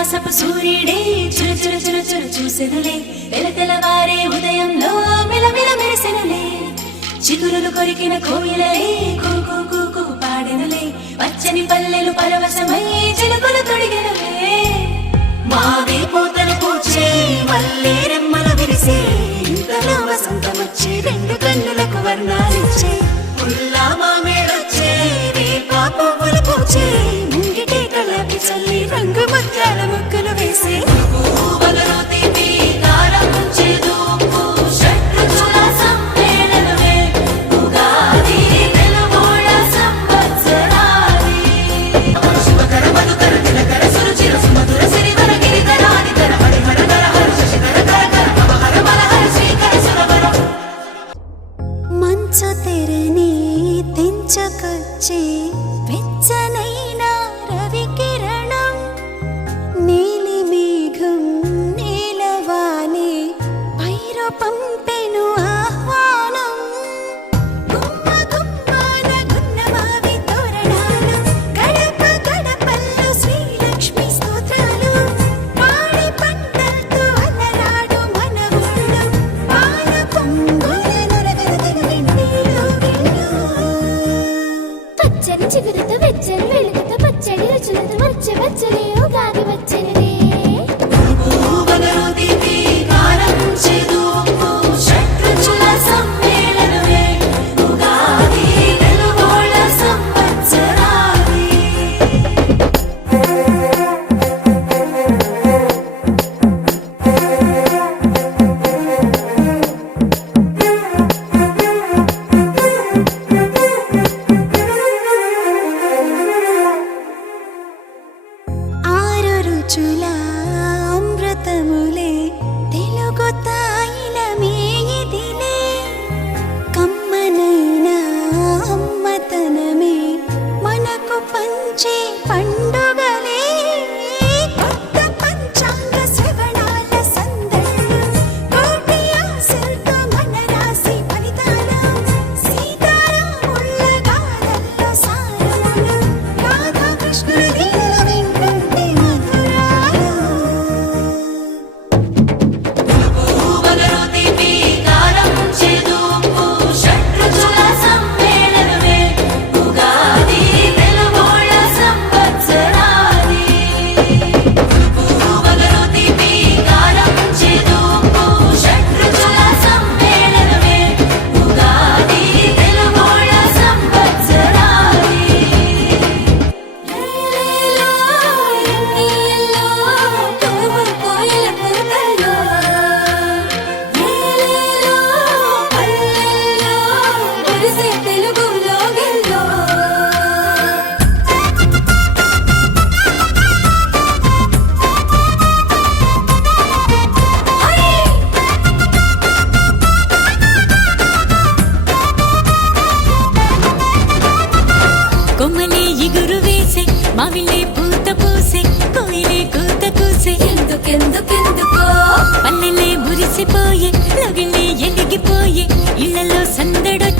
విశ్వాసపు సూర్యుడే. చురు చురు చురు చురు చూసెనులే తెల తెలవారే ఉదయంలో మిలమిల మెరిసెనులే చిగురులు కొరికిన కోయిలలే కూకు కూకు పాడెనులే పచ్చని పల్లెలు పరవశమై చిలుకులు తొడిగెనులే మావి పోతలు పూచే మళ్ళీ రెమ్మల విరిసే. ఇంతలో వసంతమొచ్చి రెండు కన్నులకు వర్ణాలిచ్చే. ఉల్లా మామేడొచ్చే రేపా పువ్వులు పూచే. ముంగిటే కళ్ళకి చల్లి തെരനെ തെഞ്ച കച്ചേ വെച്ച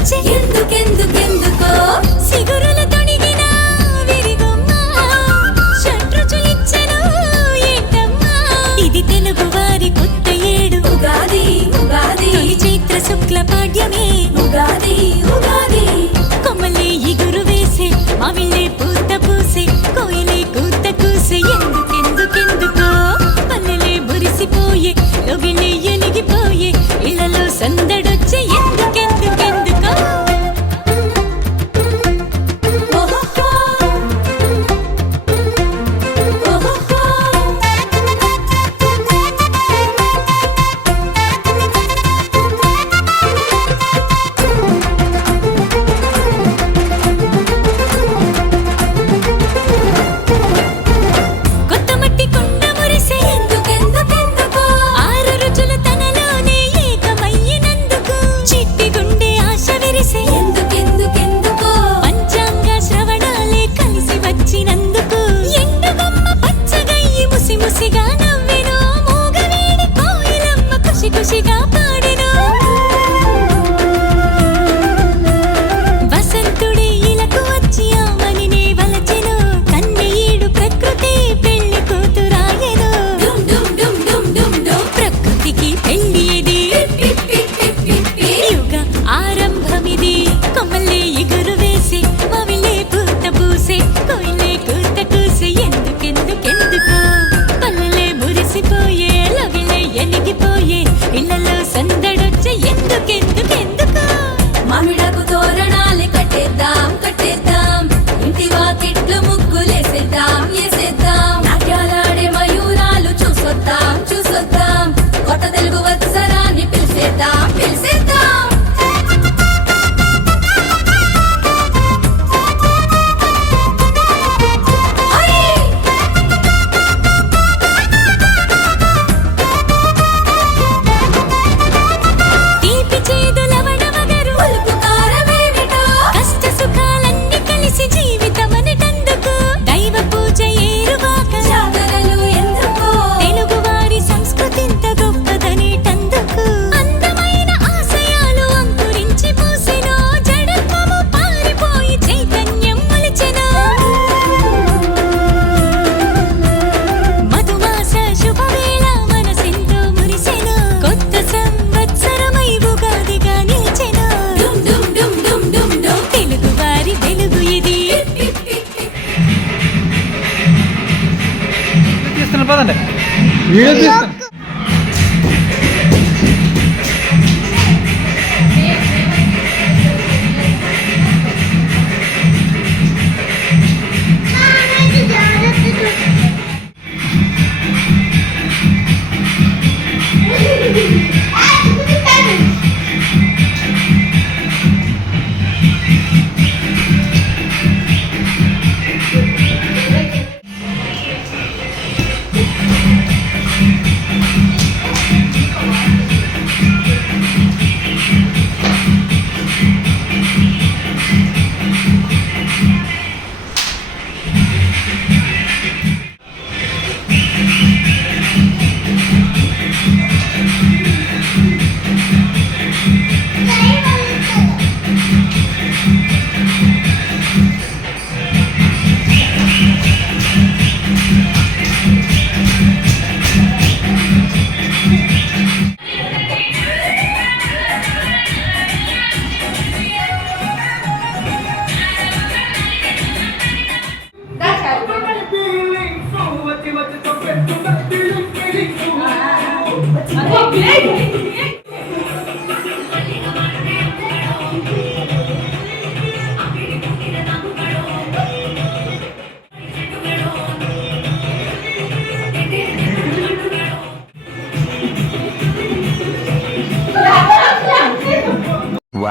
ఎందుకెందుకు?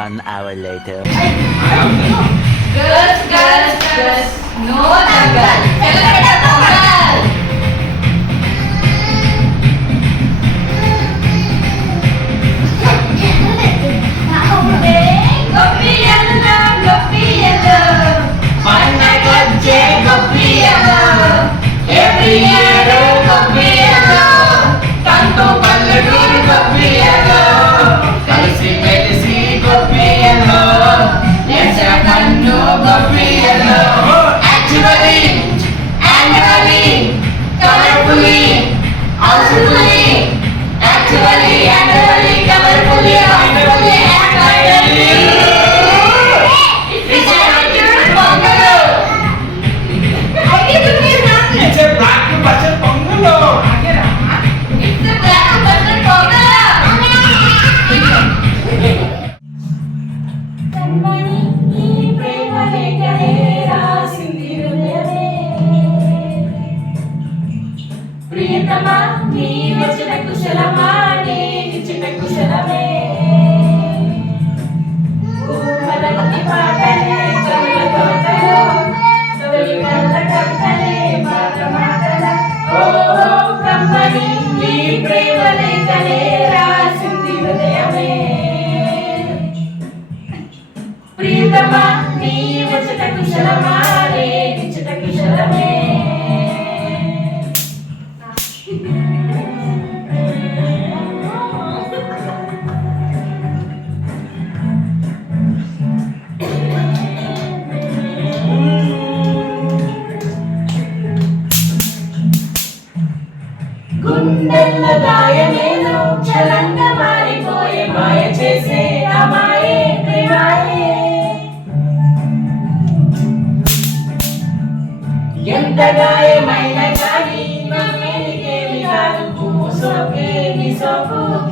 One hour later. Girls, girls, girls, no tangal. Celebrate the tangal. Gopi yellow, gopi.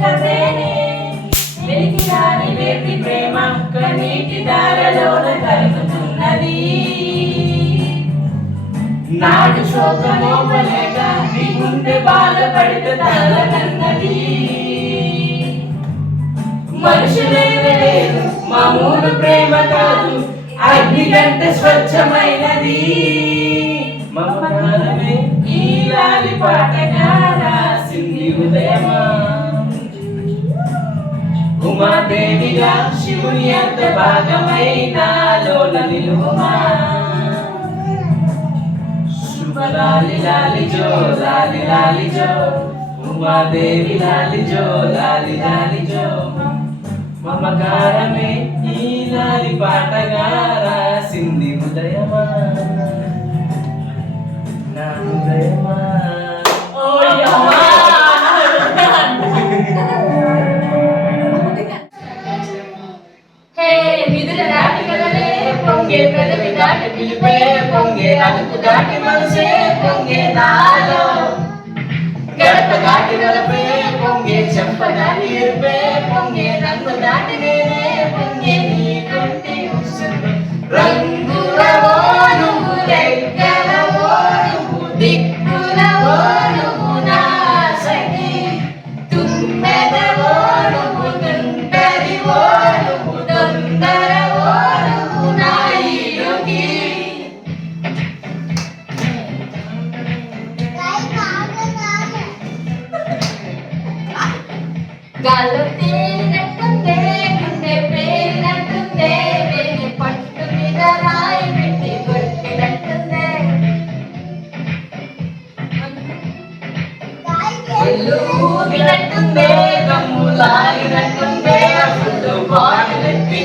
కదేనే వెలికి వేటి ప్రేమ కన్నీటి దారలోన కలుగుతున్నది. నాడు శోకమోపలేక నీ గుండె బాధపడితే తలనన్నది. మనుషులైన లేదు మామూలు ప్రేమ కాదు అగ్ని కంటే స్వచ్ఛమైనది. మమకారమే ఈ లాలి పాటగా రాసింది ఉదయమా ఉమాదేవిగా శివుని అంత భాగమైన లోన నిలువమా. శుభ లాలి లాలి జో లాలి లాలి జో. ఉమాదేవి లాలి జో లాలి లాలి జో. మమకారమే ఈ లాలి పాటగా రాసింది ఉదయమా నా ఉదయమా దాటి వలపే పొంగే చెంప దాటి పొంగే రంగు దాటి నేనే పొంగే నీ కంటి రంగు పోగినట్టుందే దమ్ము లాగినట్టుందే అసలు బాగినట్టి